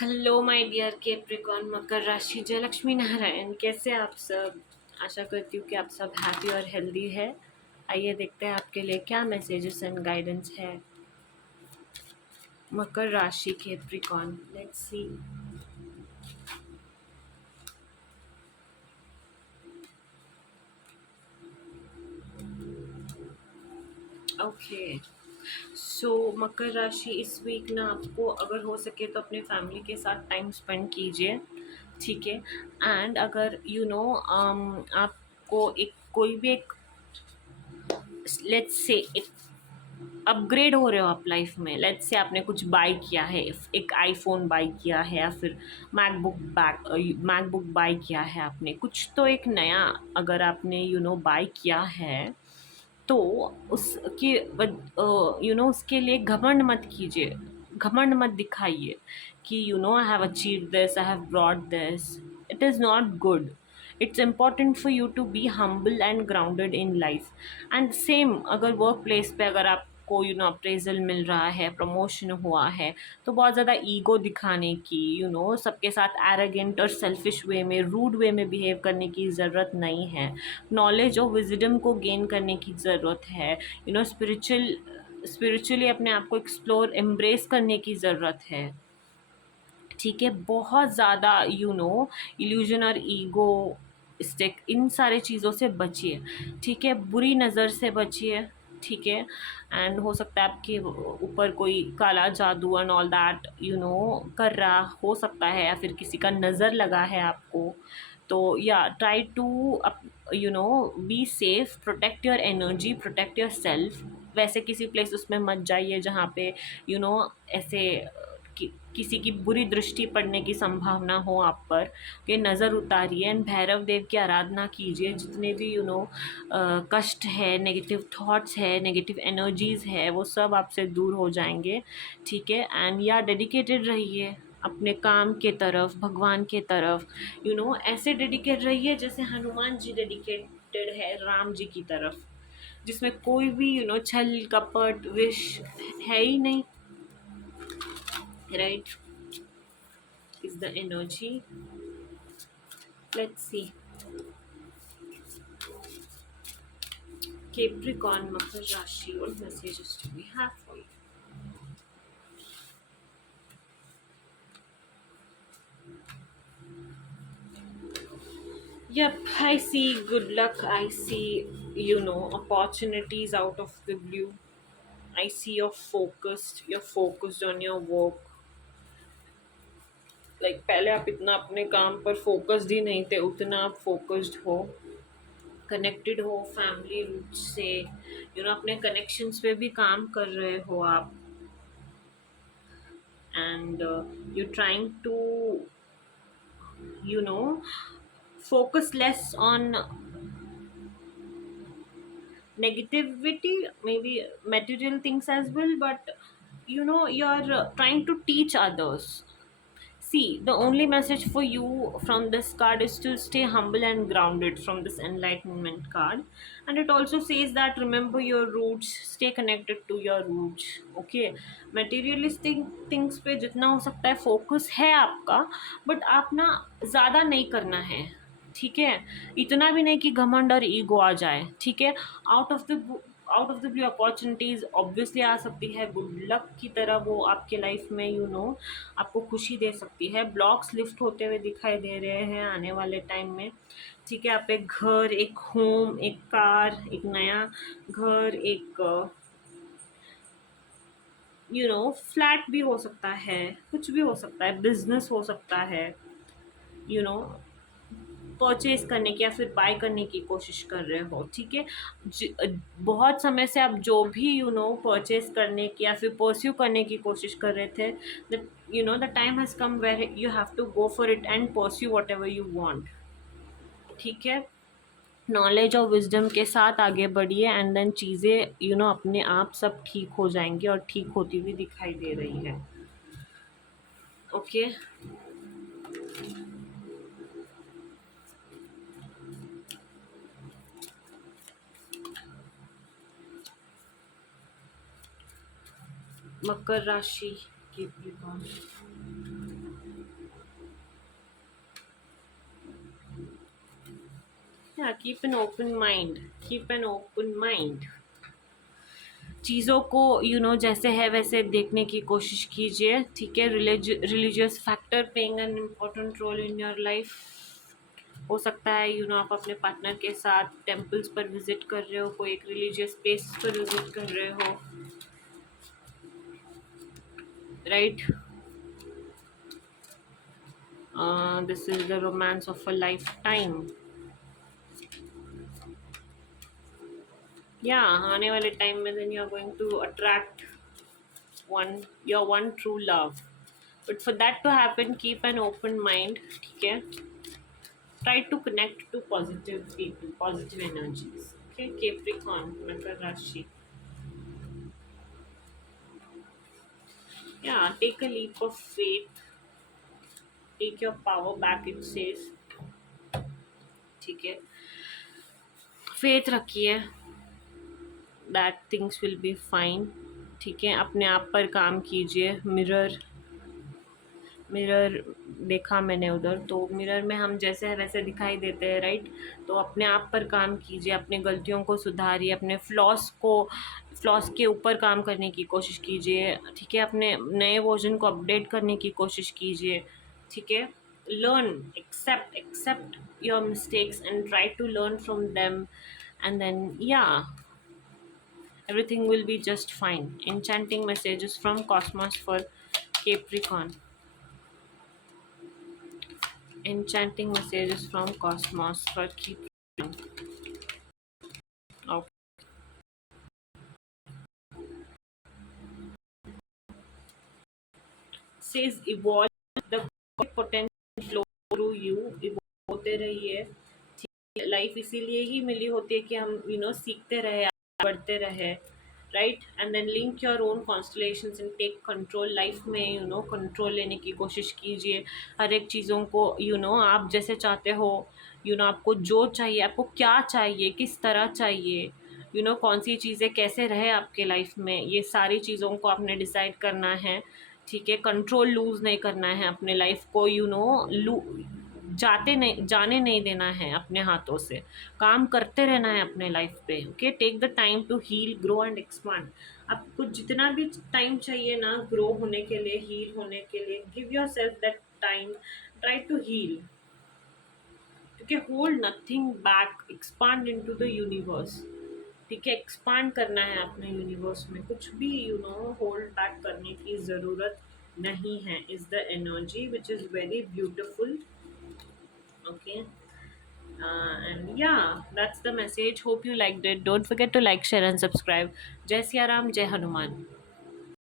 Hello my dear Capricorn मकर राशि जय लक्ष्मी नारायण, कैसे आप सब। आशा करती हूँ कि आप सब हैप्पी और हेल्दी है। आइए देखते हैं आपके लिए क्या मैसेजेस एंड गाइडेंस है। मकर राशि कैप्रिकॉर्न, लेट्स सी। ओके, सो मकर राशि इस वीक ना आपको अगर हो सके तो अपने फैमिली के साथ टाइम स्पेंड कीजिए, ठीक है। एंड अगर आपको एक कोई भी एक लेट्स से अपग्रेड हो रहे हो आप लाइफ में, लेट्स से आपने कुछ बाय किया है, एक आईफोन बाय किया है या फिर मैकबुक बाय किया है आपने, कुछ तो एक नया अगर आपने बाय किया है, तो उसके उसके लिए घमंड मत कीजिए, घमंड मत दिखाइए कि I have achieve this, I have brought this. It is not good. It's important for you to be humble and grounded in life. And same अगर वर्क प्लेस पे अगर आपको अप्रेजल मिल रहा है, प्रमोशन हुआ है, तो बहुत ज़्यादा ईगो दिखाने की, सबके साथ एरोगेंट और सेल्फिश वे में, रूड वे में बिहेव करने की ज़रूरत नहीं है। नॉलेज और विजडम को गेन करने की ज़रूरत है। स्पिरिचुअली अपने आप को एक्सप्लोर एम्ब्रेस करने की ज़रूरत है, ठीक है। बहुत ज़्यादा इल्यूजन और ईगो स्टिक, इन सारे चीज़ों से बचिए, ठीक है। बुरी नज़र से बचिए, ठीक है। एंड हो सकता है आपके ऊपर कोई काला जादू एंड ऑल दैट कर रहा हो सकता है, या फिर किसी का नज़र लगा है आपको। तो या try to be safe, protect your energy, protect your self. वैसे किसी प्लेस उसमें मत जाइए जहाँ पे ऐसे किसी की बुरी दृष्टि पड़ने की संभावना हो आप पर, कि नज़र उतारिए एंड भैरव देव की आराधना कीजिए। जितने भी कष्ट है, नेगेटिव थॉट्स है, नेगेटिव एनर्जीज़ है, वो सब आपसे दूर हो जाएंगे, ठीक है। एंड या डेडिकेटेड रहिए अपने काम के तरफ, भगवान के तरफ, ऐसे डेडिकेट रहिए जैसे हनुमान जी डेडिकेटेड है राम जी की तरफ, जिसमें कोई भी छल कपट विष है ही नहीं, right? Is the energy. Let's see. Capricorn, Makar Rashi. What messages do we have for you? Yep, I see good luck. I see, opportunities out of the blue. I see you're focused. You're focused on your work. Like पहले आप इतना अपने काम पर focused ही नहीं थे, उतना आप फोकस्ड हो, कनेक्टेड हो फैमिली रूट से, अपने कनेक्शंस पे भी काम कर रहे हो आप। And you're trying to you know focus less on negativity, maybe material things as well, but you're trying to teach others. See, the only message for you from this card is to stay humble and grounded from this enlightenment card. And it also says that remember your roots, stay connected to your roots. Okay, materialistic things पे जितना हो सकता है focus है आपका, but आप ना ज़्यादा नहीं करना है, ठीक है। इतना भी नहीं कि घमंड और ईगो आ जाए, ठीक है। Out of the out of the blue opportunities obviously आ सकती है, गुड लक की तरह वो आपके लाइफ में आपको खुशी दे सकती है। ब्लॉक्स लिफ्ट होते हुए दिखाई दे रहे हैं आने वाले टाइम में, ठीक है। आप एक घर, एक होम, एक कार, एक नया घर, एक फ्लैट भी हो सकता है, कुछ भी हो सकता है, बिजनेस हो सकता है, यू नो परचेज करने की या फिर बाय करने की कोशिश कर रहे हो, ठीक है। बहुत समय से आप जो भी परचेज करने की या फिर परस्यू करने की कोशिश कर रहे थे, the time has come where you have to go for it and pursue what ever you want, ठीक है। नॉलेज और विजडम के साथ आगे बढ़िए एंड देन चीज़ें अपने आप सब ठीक हो जाएंगी और ठीक होती हुई दिखाई दे रही है, ओके। मकर राशि की या keep an open mind, keep an open mind. चीज़ों को जैसे है वैसे देखने की कोशिश कीजिए, ठीक है। Religious factor playing an important role in your life. हो सकता है आप अपने पार्टनर के साथ टेम्पल्स पर विजिट कर रहे हो, कोई एक रिलीजियस प्लेस पर विजिट कर रहे हो, right. This is the romance of a lifetime. या आने वाले टाइम में then you are going to attract one true love, but for that to happen keep an open mind, ठीक है। try to connect to positive people, positive energies, okay। Capricorn, मकर राशि। yeah, take a leap of faith, take your power back, it says, ठीक है। Faith रखिए that things will be fine, ठीक है। अपने आप पर काम कीजिए। मिरर देखा मैंने उधर, तो मिरर में हम जैसे है वैसे दिखाई देते हैं, राइट। तो अपने आप पर काम कीजिए, अपने गलतियों को सुधारिए, अपने फ्लॉस के ऊपर काम करने की कोशिश कीजिए, ठीक है। अपने नए वर्जन को अपडेट करने की कोशिश कीजिए, ठीक है। Learn, accept your mistakes and try to learn from them, and then everything will be just fine. Enchanting messages from cosmos for Capricorn. Enchanting messages from cosmos for Capricorn. Okay. Says evolve, the potential flow through you, evolve होते रहिए। Life इसीलिए ही मिली होती है कि हम सीखते रहे, बढ़ते रहे, right. And then link your own constellations and take control. Life में कंट्रोल लेने की कोशिश कीजिए हर एक चीज़ों को। आप जैसे चाहते हो, आपको जो चाहिए, आपको क्या चाहिए, किस तरह चाहिए, कौन सी चीज़ें कैसे रहे आपके लाइफ में, ये सारी चीज़ों को आपने डिसाइड करना है, ठीक है। कंट्रोल लूज़ नहीं करना है अपने लाइफ को, जाने नहीं देना है अपने हाथों से, काम करते रहना है अपने लाइफ पे, okay. Take the time to heal, grow and expand. आपको जितना भी टाइम चाहिए ना ग्रो होने के लिए, हील होने के लिए, give yourself that time, try to heal, ठीक है। Hold nothing back, expand into the universe, ठीक है। एक्सपांड करना है अपने यूनिवर्स में, कुछ भी होल्ड बैक करने की ज़रूरत नहीं है, is the energy which is very beautiful, okay. And yeah, that's the message. Hope you liked it. Don't forget to like, share and subscribe. Jai Siya Ram, Jai Hanuman.